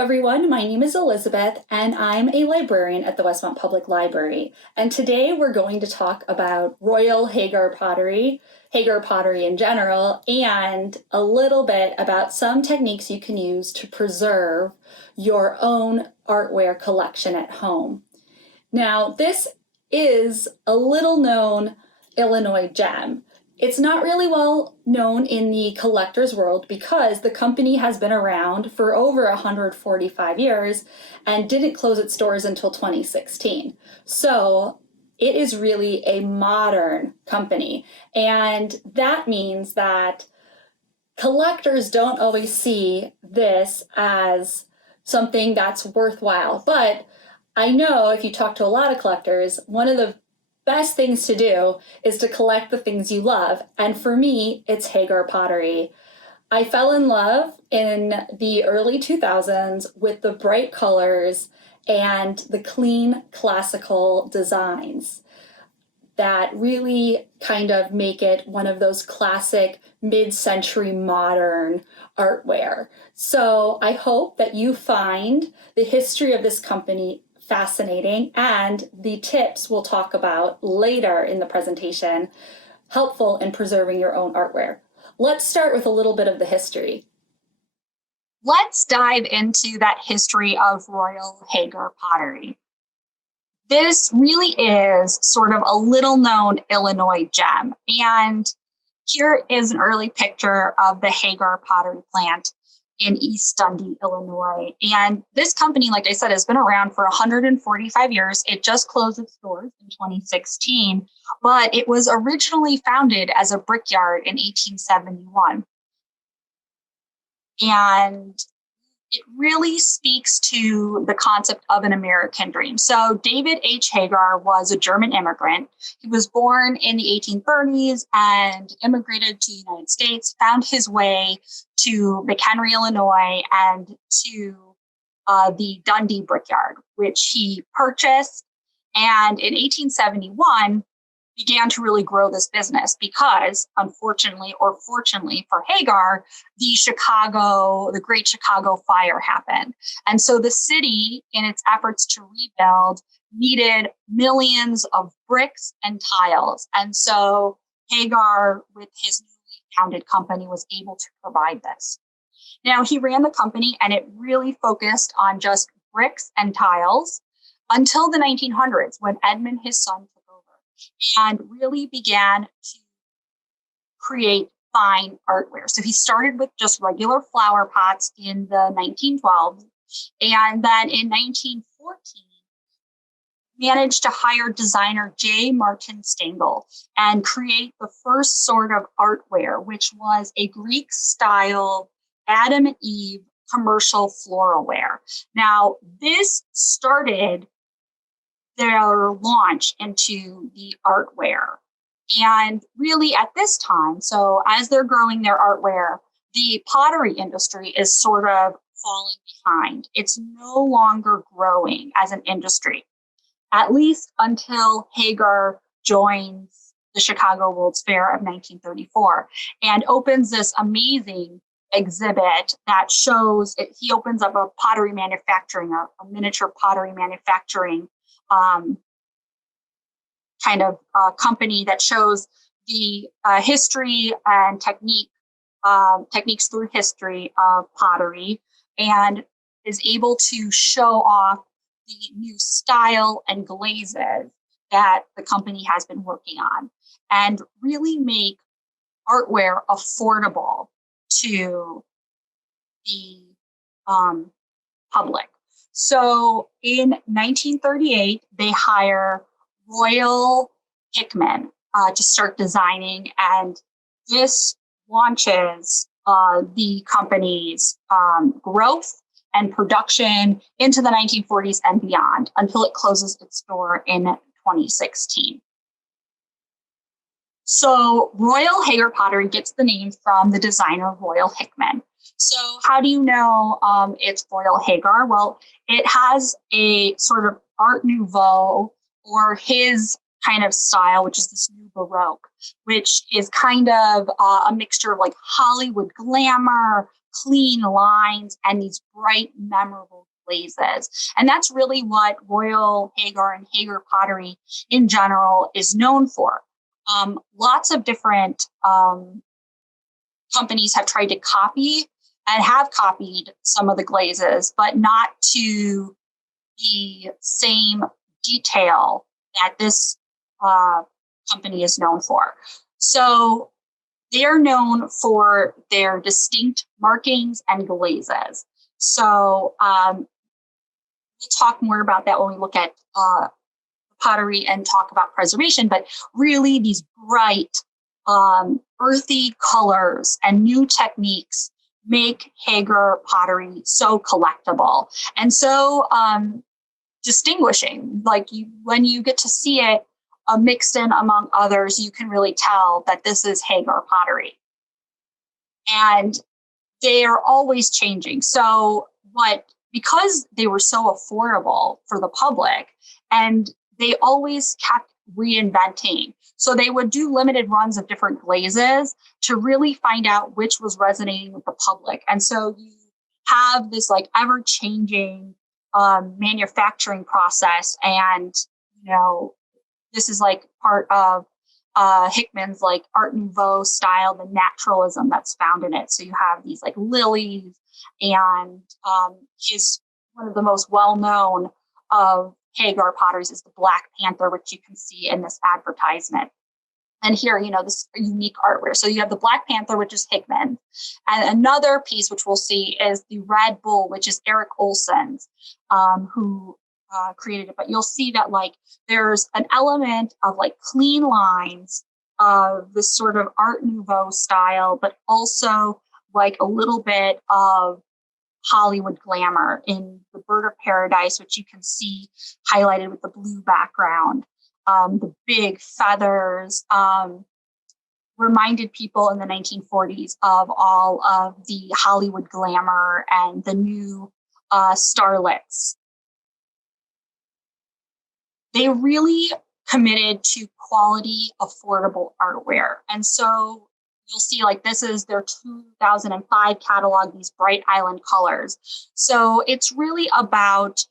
everyone. My name is Elizabeth, and I'm a librarian at the Westmont Public Library. And today we're going to talk about Royal Haeger Pottery, Haeger Pottery in general, and a little bit about some techniques you can use to preserve your own artware collection at home. Now, this is a little known Illinois gem. It's not really well known in the collector's world because the company has been around for over 145 years and didn't close its doors until 2016. So it is really a modern company. And that means that collectors don't always see this as something that's worthwhile. But I know if you talk to a lot of collectors, one of the best things to do is to collect the things you love. And for me, it's Haeger pottery. I fell in love in the early 2000s with the bright colors and the clean classical designs that really kind of make it one of those classic mid-century modern artware. So I hope that you find the history of this company fascinating and the tips we'll talk about later in the presentation helpful in preserving your own artware. Let's start with a little bit of the history. Let's dive into that history of Royal Haeger pottery. This really is sort of a little known Illinois gem. And here is an early picture of the Haeger pottery plant in East Dundee, Illinois. And this company, like I said, has been around for 145 years. It just closed its doors in 2016, but it was originally founded as a brickyard in 1871. And it really speaks to the concept of an American dream. So David H. Haeger was a German immigrant. He was born in the 1830s and immigrated to the United States, found his way to McHenry, Illinois, and to the Dundee Brickyard, which he purchased. And in 1871, began to really grow this business because, unfortunately or fortunately for Haeger, the Great Chicago Fire happened. And so the city, in its efforts to rebuild, needed millions of bricks and tiles. And so Haeger, with his newly founded company, was able to provide this. Now, he ran the company and it really focused on just bricks and tiles until the 1900s when Edmund, his son, took over and really began to create fine artware. So he started with just regular flower pots in the 1912s, and then in 1914, managed to hire designer J. Martin Stengel and create the first sort of artware, which was a Greek-style Adam and Eve commercial floralware. Now, this started their launch into the artware. And really at this time, so as they're growing their artware, the pottery industry is sort of falling behind. It's no longer growing as an industry, at least until Haeger joins the Chicago World's Fair of 1934 and opens this amazing exhibit that shows it. He opens up a pottery manufacturing, a miniature pottery manufacturing kind of company that shows the history and techniques through history of pottery, and is able to show off the new style and glazes that the company has been working on and really make artware affordable to the public. So in 1938, they hire Royal Hickman to start designing, and this launches the company's growth and production into the 1940s and beyond until it closes its door in 2016. So Royal Haeger Pottery gets the name from the designer Royal Hickman. So how do you know it's Royal Haeger? Well, it has a sort of Art Nouveau or his kind of style, which is this new Baroque, which is kind of a mixture of like Hollywood glamour, clean lines and these bright, memorable glazes. And that's really what Royal Haeger and Haeger Pottery in general is known for. Lots of different companies have tried to copy and have copied some of the glazes, but not to the same detail that this company is known for. So they're known for their distinct markings and glazes. So we'll talk more about that when we look at pottery and talk about preservation, but really these bright, earthy colors and new techniques make Haeger pottery so collectible and so distinguishing. Like when you get to see it mixed in among others, you can really tell that this is Haeger pottery. And they are always changing. So because they were so affordable for the public, and they always kept reinventing. So they would do limited runs of different glazes to really find out which was resonating with the public. And so you have this like ever-changing manufacturing process. And, this is like part of Hickman's like Art Nouveau style, the naturalism that's found in it. So you have these like lilies, and his one of the most well-known of Haeger potteries is the Black Panther, which you can see in this advertisement. And here, this unique artware. So you have the Black Panther, which is Hickman. And another piece, which we'll see, is the Red Bull, which is Eric Olson's, who created it. But you'll see that like there's an element of like clean lines of this sort of Art Nouveau style, but also like a little bit of Hollywood glamour in the Bird of Paradise, which you can see highlighted with the blue background. The big feathers reminded people in the 1940s of all of the Hollywood glamour and the new starlets. They really committed to quality, affordable artware. And so you'll see like this is their 2005 catalog, these bright island colors. So it's really about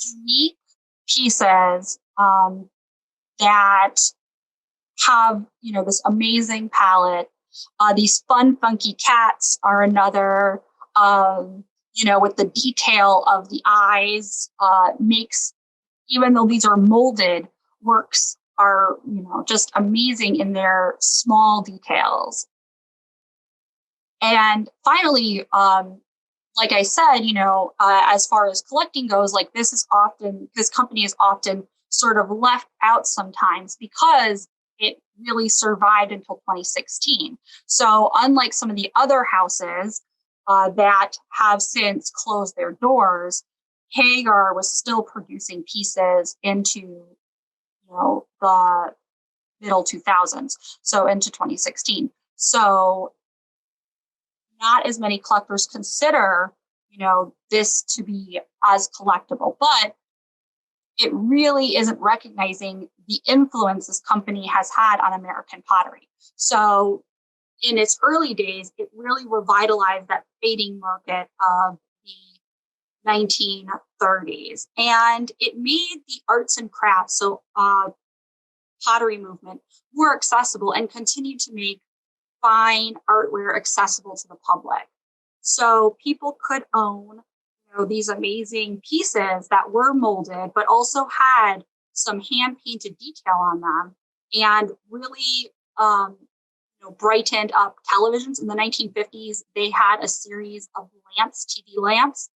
unique pieces that have, this amazing palette. These fun, funky cats are another, with the detail of the eyes makes, even though these are molded works, are, just amazing in their small details. And finally, like I said, as far as collecting goes, like this company is often sort of left out sometimes because it really survived until 2016. So unlike some of the other houses that have since closed their doors, Haeger was still producing pieces into, the middle 2000s, so into 2016. So not as many collectors consider, this to be as collectible, but it really isn't recognizing the influence this company has had on American pottery. So in its early days, it really revitalized that fading market of the 1930s. And it made the arts and crafts, so pottery movement, more accessible and continued to make fine artware accessible to the public. So people could own these amazing pieces that were molded, but also had some hand-painted detail on them and really brightened up televisions. In the 1950s, they had a series of lamps, TV lamps,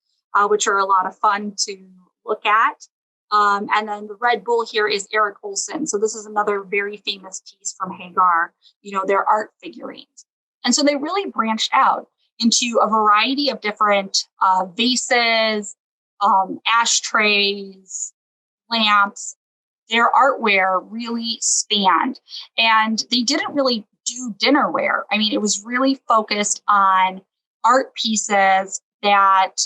which are a lot of fun to look at. And then the Red Bull here is Eric Olson. So this is another very famous piece from Haeger, their art figurines. And so they really branched out into a variety of different vases, ashtrays, lamps. Their artware really spanned. And they didn't really do dinnerware. I mean, it was really focused on art pieces that,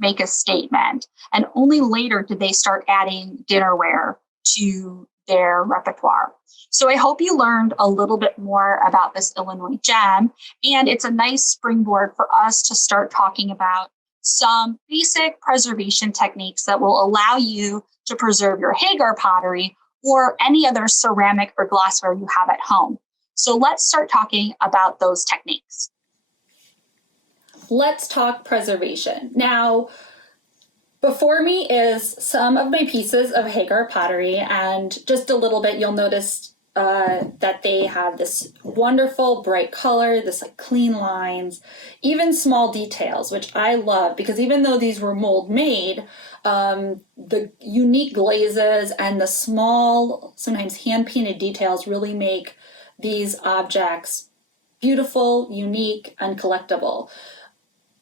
make a statement. And only later did they start adding dinnerware to their repertoire. So I hope you learned a little bit more about this Illinois gem, and it's a nice springboard for us to start talking about some basic preservation techniques that will allow you to preserve your Haeger pottery or any other ceramic or glassware you have at home. So let's start talking about those techniques. Let's talk preservation. Now, before me is some of my pieces of Haeger pottery, and just a little bit, you'll notice that they have this wonderful bright color, this like clean lines, even small details, which I love, because even though these were mold made, the unique glazes and the small, sometimes hand painted details really make these objects beautiful, unique, and collectible.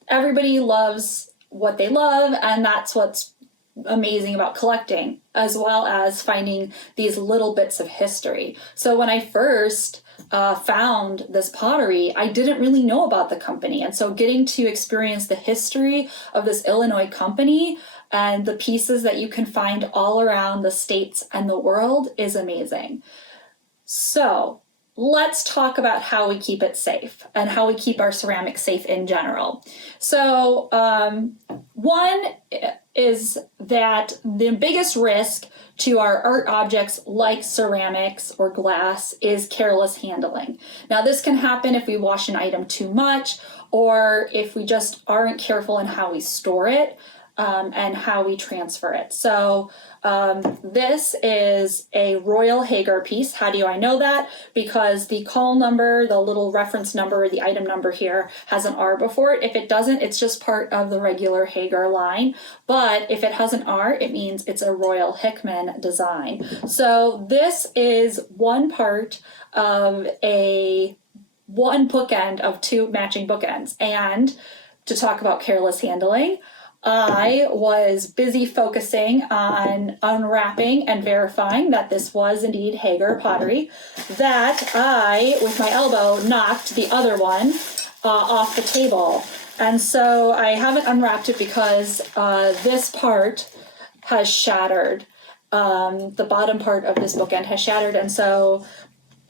Everybody loves what they love, and that's what's amazing about collecting, as well as finding these little bits of history. So when I first found this pottery, I didn't really know about the company, and so getting to experience the history of this Illinois company and the pieces that you can find all around the states and the world is amazing. So let's talk about how we keep it safe and how we keep our ceramics safe in general. So one is that the biggest risk to our art objects like ceramics or glass is careless handling. Now, this can happen if we wash an item too much, or if we just aren't careful in how we store it and how we transfer it. So this is a Royal Haeger piece. How do I know that? Because the call number, the little reference number, the item number here has an R before it. If it doesn't, it's just part of the regular Haeger line. But if it has an R, it means it's a Royal Hickman design. So this is one part of one bookend of two matching bookends. And to talk about careless handling, I was busy focusing on unwrapping and verifying that this was indeed Haeger pottery, that I, with my elbow, knocked the other one off the table. And so I haven't unwrapped it because this part has shattered. The bottom part of this bookend has shattered, and so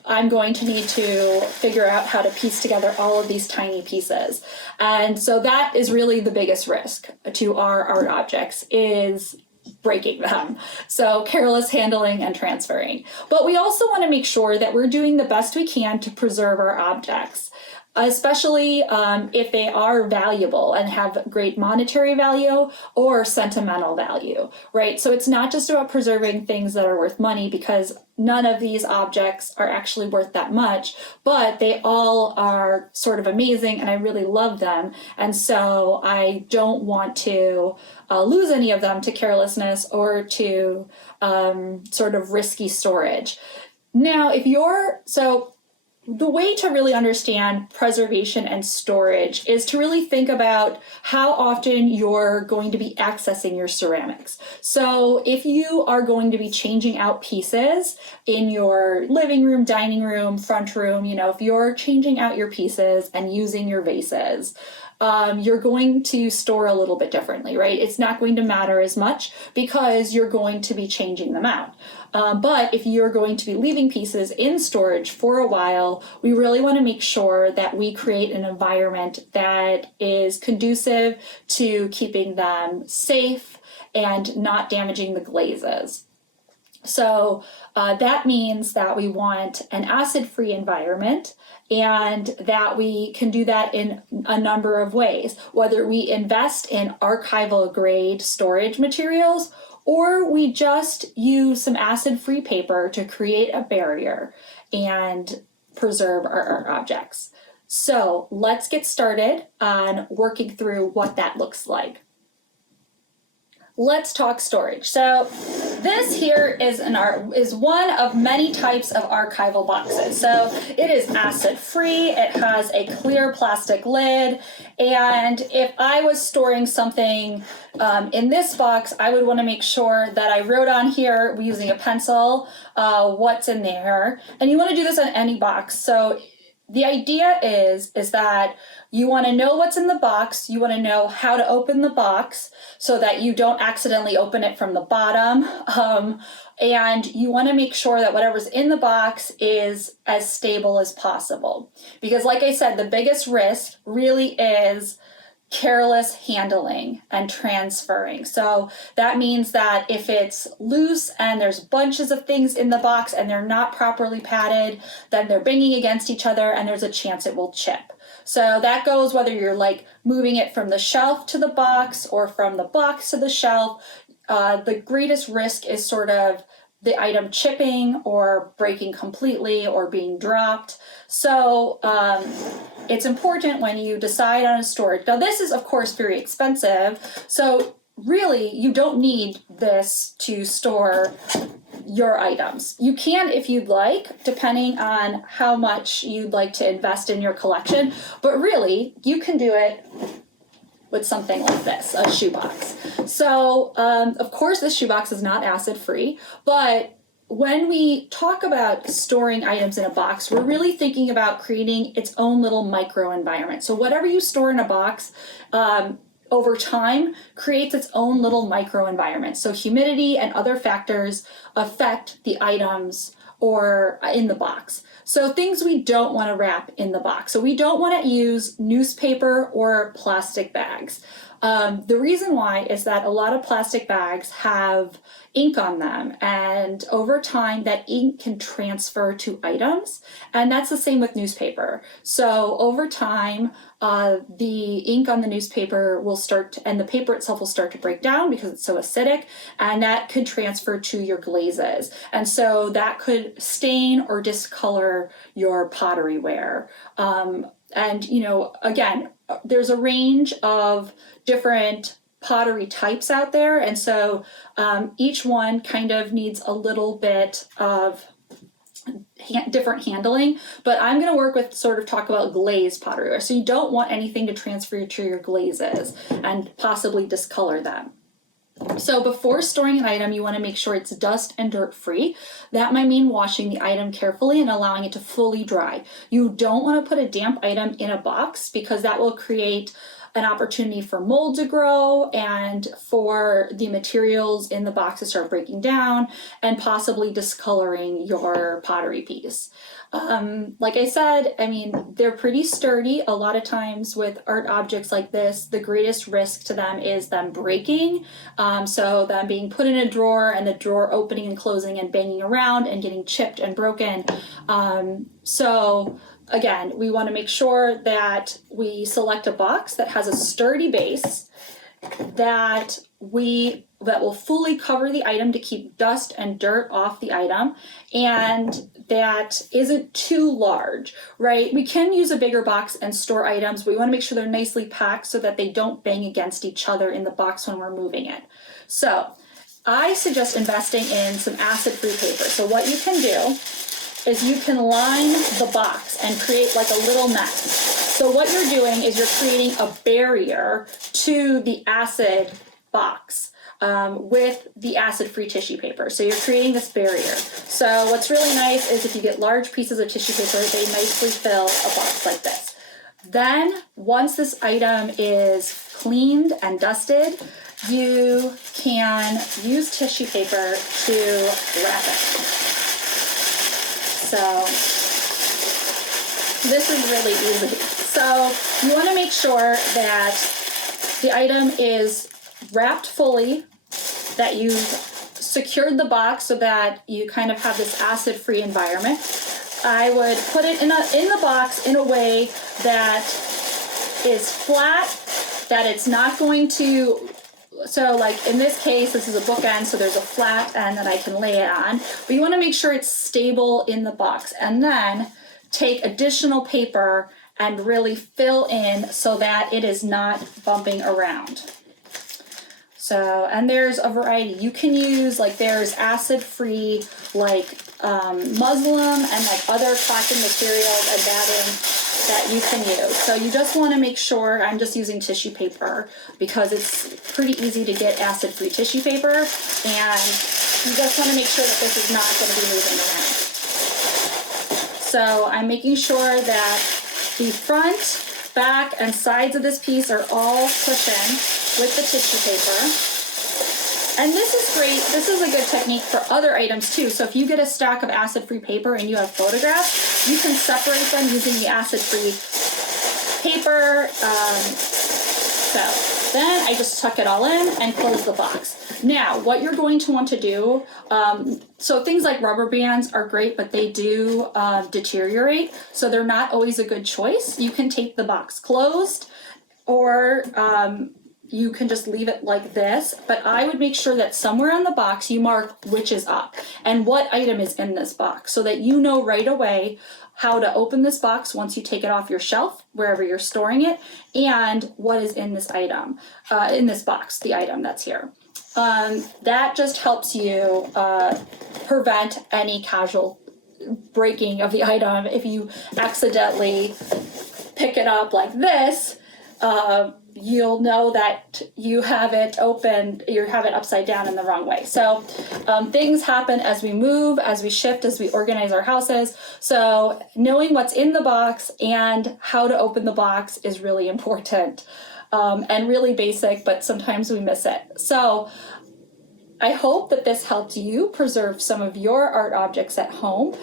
I'm going to need to figure out how to piece together all of these tiny pieces. And so that is really the biggest risk to our art objects, is breaking them. So careless handling and transferring. But we also want to make sure that we're doing the best we can to preserve our objects, especially if they are valuable and have great monetary value or sentimental value, right? So it's not just about preserving things that are worth money, because none of these objects are actually worth that much, but they all are sort of amazing and I really love them. And so I don't want to lose any of them to carelessness or to sort of risky storage. Now, the way to really understand preservation and storage is to really think about how often you're going to be accessing your ceramics. So if you are going to be changing out pieces in your living room, dining room, front room, if you're changing out your pieces and using your vases, you're going to store a little bit differently, right? It's not going to matter as much because you're going to be changing them out. But if you're going to be leaving pieces in storage for a while, we really want to make sure that we create an environment that is conducive to keeping them safe and not damaging the glazes. So that means that we want an acid-free environment, and that we can do that in a number of ways, whether we invest in archival grade storage materials or we just use some acid-free paper to create a barrier and preserve our art objects. So let's get started on working through what that looks like. Let's talk storage. So this here is one of many types of archival boxes. So it is acid free, it has a clear plastic lid, and if I was storing something in this box, I would want to make sure that I wrote on here using a pencil what's in there. And you want to do this on any box. So the idea is that you want to know what's in the box. You want to know how to open the box so that you don't accidentally open it from the bottom. And you want to make sure that whatever's in the box is as stable as possible. Because like I said, the biggest risk really is careless handling and transferring. So that means that if it's loose and there's bunches of things in the box and they're not properly padded, then they're banging against each other and there's a chance it will chip. So that goes whether you're like moving it from the shelf to the box or from the box to the shelf. The greatest risk is sort of the item chipping or breaking completely or being dropped. So it's important when you decide on a storage. Now this is of course very expensive. So really you don't need this to store your items. You can if you'd like, depending on how much you'd like to invest in your collection, but really you can do it with something like this, a shoebox. So of course this shoebox is not acid free, but when we talk about storing items in a box, we're really thinking about creating its own little microenvironment. So whatever you store in a box, over time creates its own little microenvironment. So humidity and other factors affect the items or in the box. So things we don't want to wrap in the box. So we don't want to use newspaper or plastic bags. The reason why is that a lot of plastic bags have ink on them, and over time that ink can transfer to items, and that's the same with newspaper. So over time the ink on the newspaper will start to, and the paper itself will start to break down because it's so acidic, and that could transfer to your glazes, and so that could stain or discolor your pottery ware. And you know, again, there's a range of different pottery types out there, and so each one kind of needs a little bit of different handling, but I'm going to work with sort of talk about glazed pottery. So you don't want anything to transfer to your glazes and possibly discolor them. So before storing an item, you want to make sure it's dust and dirt free. That might mean washing the item carefully and allowing it to fully dry. You don't want to put a damp item in a box because that will create an opportunity for mold to grow and for the materials in the box to start breaking down and possibly discoloring your pottery piece. Like I said, I mean, they're pretty sturdy. A lot of times with art objects like this, the greatest risk to them is them breaking. So them being put in a drawer and the drawer opening and closing and banging around and getting chipped and broken. So again, we want to make sure that we select a box that has a sturdy base, that will fully cover the item to keep dust and dirt off the item, and that isn't too large, right? We can use a bigger box and store items, but we want to make sure they're nicely packed so that they don't bang against each other in the box when we're moving it. So I suggest investing in some acid-free paper. So what you can do is you can line the box and create like a little net. So what you're doing is you're creating a barrier to the acid box with the acid-free tissue paper. So you're creating this barrier. So what's really nice is if you get large pieces of tissue paper, they nicely fill a box like this. Then once this item is cleaned and dusted, you can use tissue paper to wrap it. So this is really easy. So you want to make sure that the item is wrapped fully, that you've secured the box so that you kind of have this acid-free environment. I would put it in the box in a way that is flat, that it's not going to, so like in this case, this is a bookend, so there's a flat end that I can lay it on, but you want to make sure it's stable in the box, and then take additional paper and really fill in so that it is not bumping around. So, and there's a variety. You can use, like there's acid-free, like muslin and like other cotton materials and batting that you can use. So you just want to make sure, I'm just using tissue paper because it's pretty easy to get acid-free tissue paper, and you just want to make sure that this is not going to be moving around. So I'm making sure that the front, back, and sides of this piece are all pushed in with the tissue paper. And this is great. This is a good technique for other items too. So if you get a stack of acid-free paper and you have photographs, you can separate them using the acid-free paper. So then I just tuck it all in and close the box. Now, what you're going to want to do, so things like rubber bands are great, but they do deteriorate. So they're not always a good choice. You can tape the box closed, or you can just leave it like this, but I would make sure that somewhere on the box you mark which is up and what item is in this box, so that you know right away how to open this box once you take it off your shelf, wherever you're storing it, and what is in this item, in this box, the item that's here. That just helps you prevent any casual breaking of the item. If you accidentally pick it up like this, you'll know that you have it open, you have it upside down in the wrong way. So things happen as we move, as we shift, as we organize our houses. So knowing what's in the box and how to open the box is really important, and really basic, but sometimes we miss it. So I hope that this helped you preserve some of your art objects at home.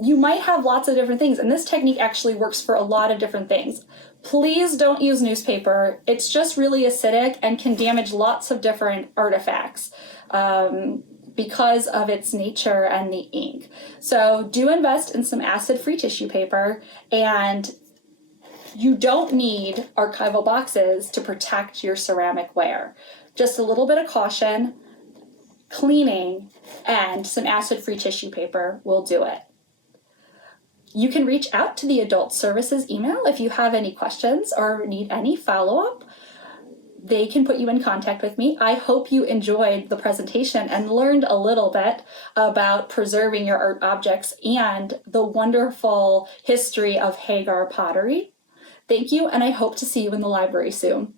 You might have lots of different things, and this technique actually works for a lot of different things. Please don't use newspaper. It's just really acidic and can damage lots of different artifacts because of its nature and the ink. So do invest in some acid-free tissue paper, and you don't need archival boxes to protect your ceramic ware. Just a little bit of caution, cleaning, and some acid-free tissue paper will do it. You can reach out to the Adult Services email if you have any questions or need any follow-up. They can put you in contact with me. I hope you enjoyed the presentation and learned a little bit about preserving your art objects and the wonderful history of Haeger pottery. Thank you, and I hope to see you in the library soon.